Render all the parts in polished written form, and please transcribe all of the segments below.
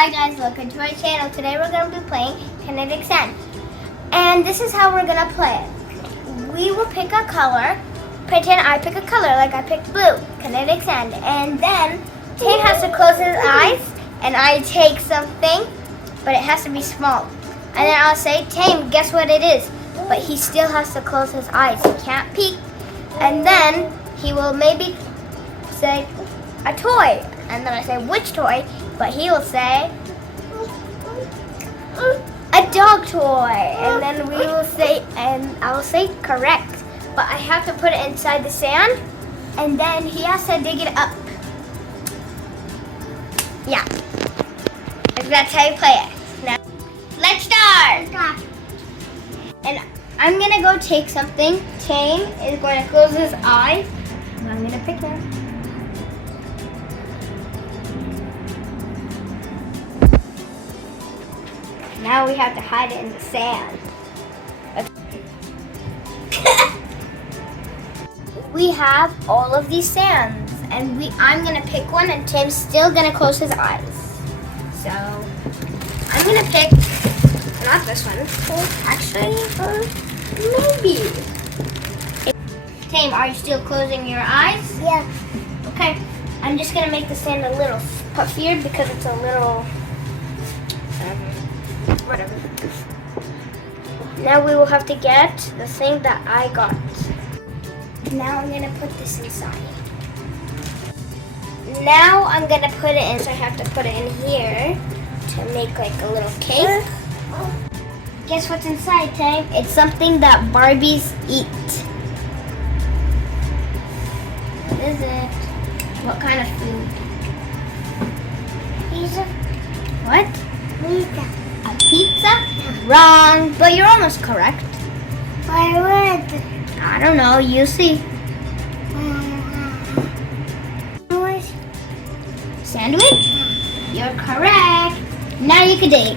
Hi guys, welcome to my channel. Today we're going to be playing kinetic sand. And this is how we're going to play it. We will pick a color. Pretend I pick a color, like I picked blue, kinetic sand. And then Taim has to close his eyes and I take something, but it has to be small. And then I'll say, Taim, guess what it is? But he still has to close his eyes. He can't peek. And then he will maybe say a toy. And then I say, which toy? But he will say, a dog toy. And then we will say, and I will say, correct. But I have to put it inside the sand. And then he has to dig it up. Yeah. That's how you play it. Now, let's start. And I'm going to go take something. Taim is going to close his eyes. And I'm going to pick him. Now we have to hide it in the sand. We have all of these sands, and I'm gonna pick one, and Taim's still gonna close his eyes. So I'm gonna pick not this one. Actually, maybe. Taim, are you still closing your eyes? Yeah. Okay. I'm just gonna make the sand a little puffier because it's a little. Whatever. Now we will have to get the thing that I got. Now I'm going to put this inside. Now I'm going to put it in, so I have to put it in here to make like a little cake. Guess what's inside, Taim? It's something that Barbies eat. What is it? What kind of food? Pizza. What? Pizza. A pizza? Wrong, but you're almost correct. What? I don't know, you see. Sandwich? You're correct. Now you can dig.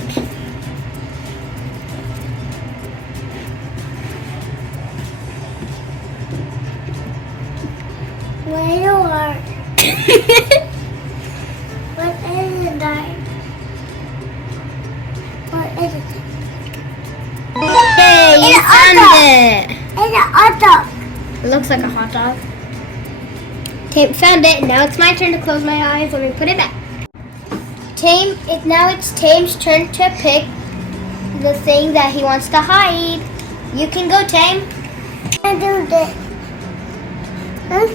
Where? What is it, Dad? What is it? Hey, you found it. It's a hot dog. It looks like a hot dog. Taim found it. Now it's my turn to close my eyes. Let me put it back. Now it's Taim's turn to pick the thing that he wants to hide. You can go, Taim. I do this. Huh?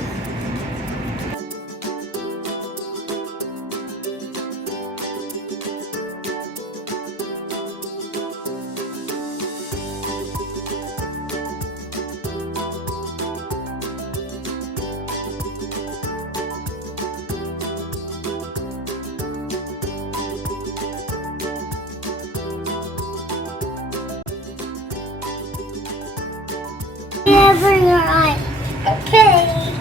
Cover your eye. Okay.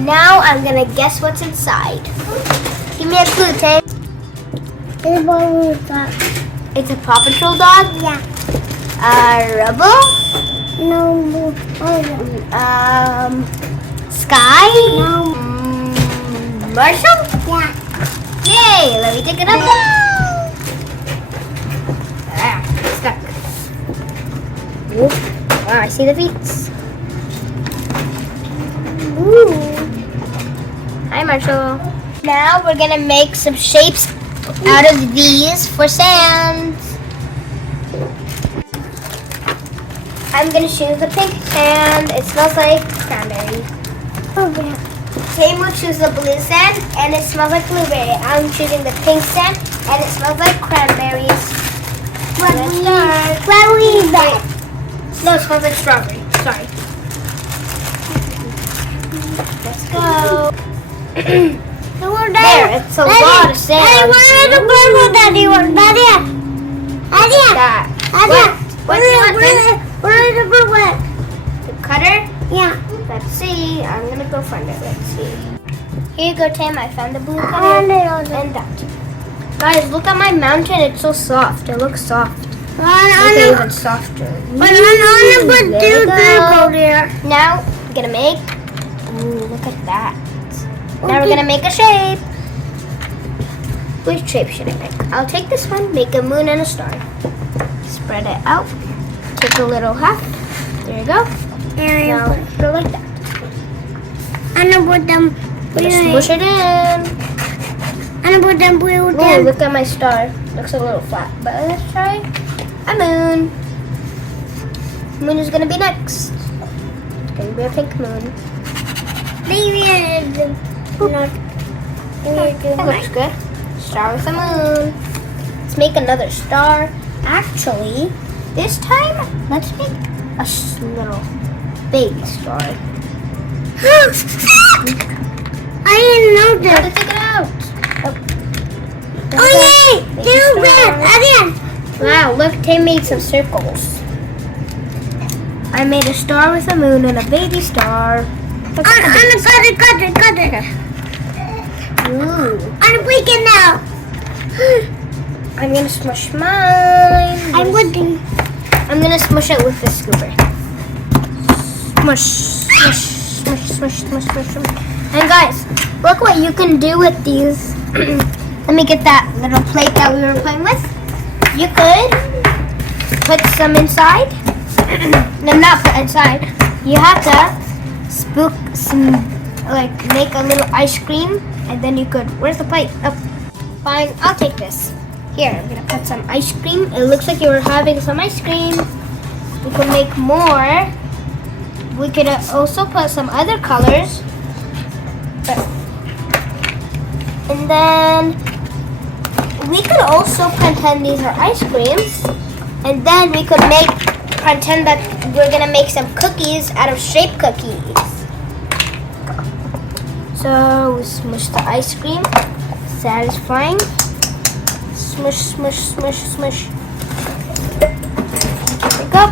Now I'm gonna guess what's inside. Give me a clue, Taim. It's a dog. It's a Paw Patrol dog? Yeah. Rubble? No. Sky? No. Marshall? Yeah. Yay! Let me take it up. Stuck. Ooh. Wow, I see the feet. Ooh. Hi, Marshall. Now we're gonna make some shapes out of these for sands. I'm gonna choose the pink sand. It smells like cranberry. Oh, yeah. Taim will choose the blue sand, and it smells like blueberry. I'm choosing the pink sand, and it smells like cranberries. Let's start. No, it smells like strawberry. Sorry. Let's go. There, it's a lot of sand. Daddy, where is the purple Daddy? That. What do you want? Where is the purple? The cutter? Yeah. Let's see. I'm gonna go find it. Let's see. Here you go, Taim. I found the blue I cutter found it also. and that. Guys, look at my mountain. It's so soft. It looks soft. I'm It's even softer. gonna put There you two go. there. Now, we're gonna make. Ooh, look at that. Now we're gonna make a shape. Which shape should I pick? I'll take this one, make a moon and a star. Spread it out. Take a little half. There you go. Now go like that. I'm gonna put them Gonna smush it in. I'm gonna put them blue Ooh, down. look at my star. Looks a little flat, but let's try a moon. Moon is gonna be next. It's gonna be a pink moon. Maybe it's not. It looks good. Star with a moon. Let's make another star. Actually, this time, let's make a little baby star. I didn't know Gotta this. take it out. Oh yay! Baby Little star. bit. Again. Wow, look, Taim made some circles. I made a star with a moon and a baby star. I'm gonna cut it. Ooh. I'm breaking now. I'm gonna smush mine. I'm looking. I'm gonna smush it with the scooper. Smush. And guys, look what you can do with these. Let me get that little plate that we were playing with. You could put some inside. No, not put inside. You have to spook some, like make a little ice cream, and then you could. Where's the plate? Oh, fine. I'll take this. Here, I'm gonna put some ice cream. It looks like you were having some ice cream. We could make more. We could also put some other colors. And then we could also pretend these are ice creams. And then we could pretend that we're gonna make some cookies out of shape cookies. So we smush the ice cream. Satisfying. Smush. There we go.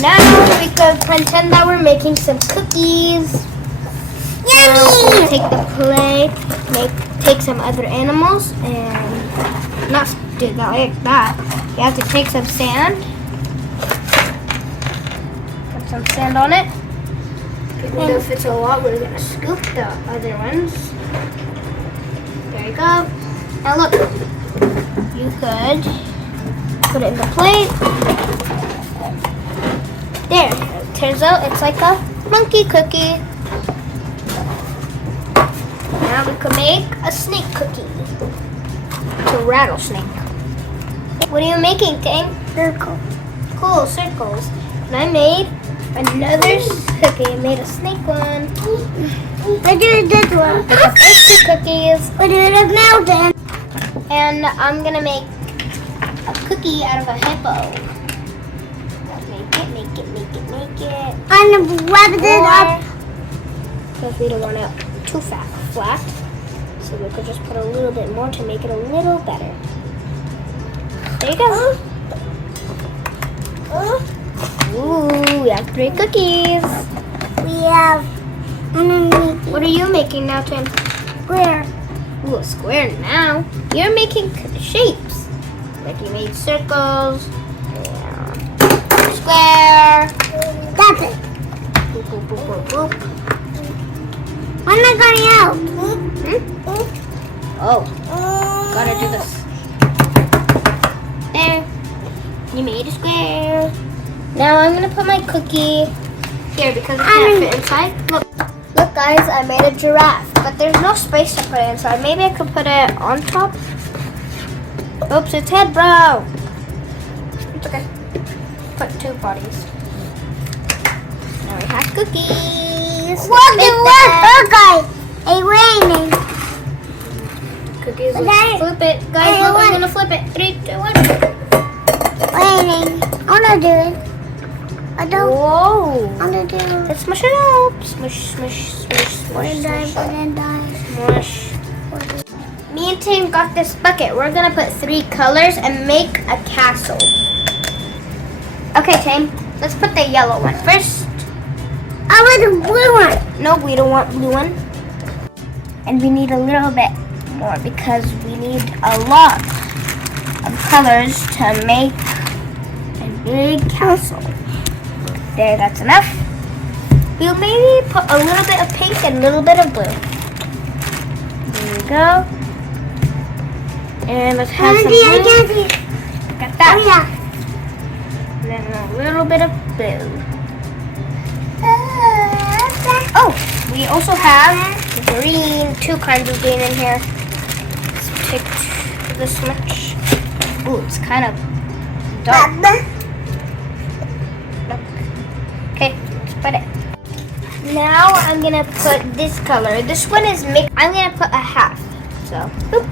Now we could pretend that we're making some cookies. Now we'll take the plate, take some other animals, and not do that like that. You have to take some sand. Put some sand on it. And if it's a lot, we're gonna scoop the other ones. There you go. Now look, you could put it in the plate. There, it turns out it's like a monkey cookie. Now we could make a snake cookie. It's a rattlesnake. What are you making, Taim? Circle. Cool, circles. And I made another cookie. I made a snake one. I do this one. With the first two cookies. We do the mountain. And I'm gonna make a cookie out of a hippo. Make it. I'm gonna wrap it up. Because we don't want it too flat. So we could just put a little bit more to make it a little better. There you go. Ooh, we have 3 cookies. We have. What are you making now, Tim? Square. Ooh, a square now. You're making shapes. Like you made circles. Yeah. Square. That's it. Boop, boop, boop, boop, boop. When am I going out? Oh, gotta do this. There. You made a square. Now I'm gonna put my cookie here because it can't fit inside. Look guys, I made a giraffe, but there's no space to put it inside. Maybe I could put it on top. Oops, its head broke. It's okay. Put 2 bodies. Now we have cookies. Look, okay. It's raining. Cookies. Okay. Let's flip it. Guys, Hey, look, what? I'm gonna flip it. 3, 2, 1. Raining. I wanna do it. I don't. Whoa. I wanna do it. Let's smush it up. Smush. Smush. Me and Taim got this bucket. We're gonna put 3 colors and make a castle. Okay, Taim, let's put the yellow one first. I want the blue one. No, we don't want blue one. And we need a little bit more because we need a lot of colors to make a big castle. There, that's enough. We'll maybe put a little bit of pink and a little bit of blue. There you go. And let's have some Auntie, I blue. can't see. Got that. Oh, yeah. And then a little bit of blue. Oh, we also have green, 2 kinds of green in here. Let's take this much. Ooh, it's kind of dark. Okay, let's put it. Now I'm gonna put this color. This one is mixed. I'm gonna put a half. So, boop.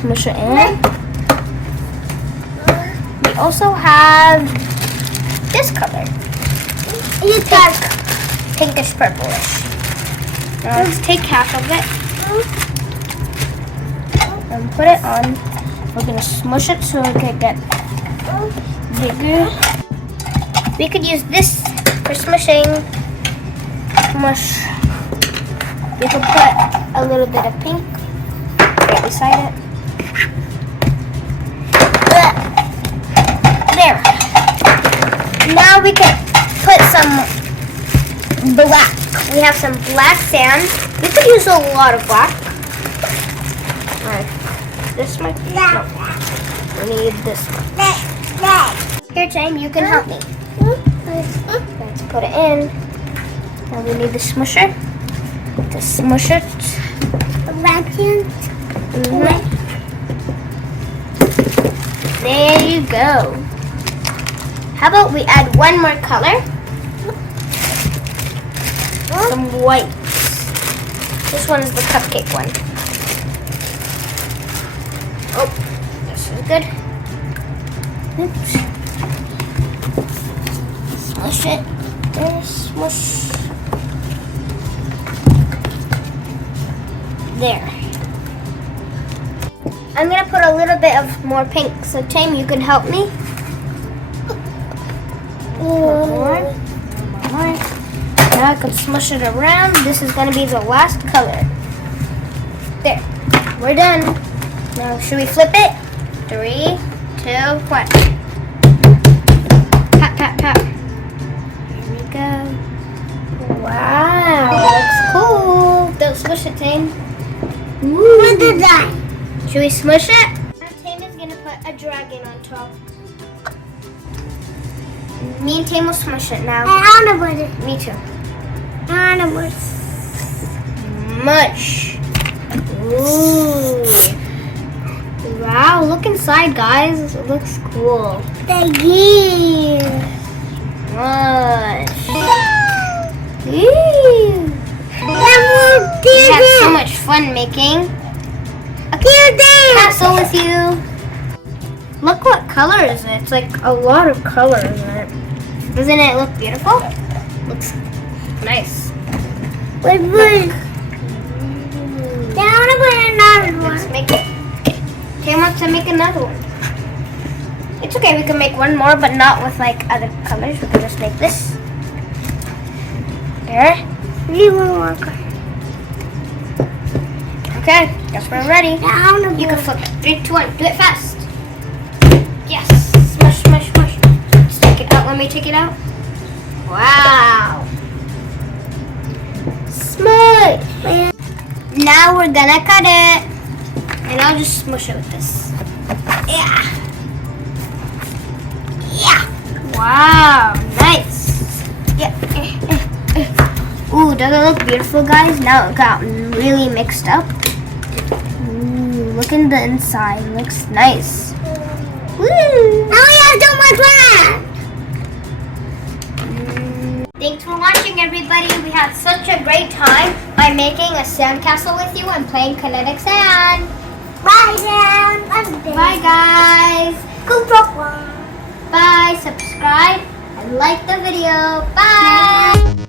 Smush it in. We also have this color. It's dark, pinkish purplish. Now let's take half of it and put it on. We're gonna smush it so it can get bigger. We could use this for smushing. Smush. We could put a little bit of pink right beside it. There. Now we can put some black. We have some black sand. We could use a lot of black. Like this much. No. We need this much. Here, Taim, you can help me. Let's put it in. Now we need the smusher to smush it. There you go. How about we add one more color? Some white. This one is the cupcake one. Oh, this is good. Oops. Smush it. There, smush. There. I'm gonna put a little bit of more pink. So Taim, you can help me. More. Now I can smush it around. This is gonna be the last color. There. We're done. Now should we flip it? 3, 2, 1. Tap, tap, tap. Here we go. Wow, looks cool. Don't smush it, Taim. What did that? Should we smush it? Now Taim is gonna put a dragon on top. Me and Taim will smush it now. I want to put it. Me too. I want to put it. Mush. Ooh. Wow, look inside, guys. It looks cool. Thank you. Mush. Ooh. We had so much fun making a castle with you. Look what color is it? It's like a lot of colors in it. Doesn't it look beautiful? Looks nice. Wait, wait. I want to put another Let's one. make it. Taim wants to make another one. It's okay, we can make one more, but not with like other colors. We can just make this. There. Leave one more color. Okay, guess we're ready. I want to You can flip it. 3, 2, 1. Do it fast. Yes. Smush, smush, smush. Let's take it out. Let me take it out. Wow. Smush. Now we're gonna cut it. And I'll just smush it with this. Yeah. Yeah. Wow. Nice. Yeah. Ooh, does it look beautiful, guys? Now it got really mixed up. Ooh, look in the inside. It looks nice. Woo! Now we have so much fun. Thanks for watching, everybody. We had such a great time by making a sandcastle with you and playing kinetic sand. Bye, Dan. Bye, guys. Go drop one. Bye. Subscribe and like the video. Bye.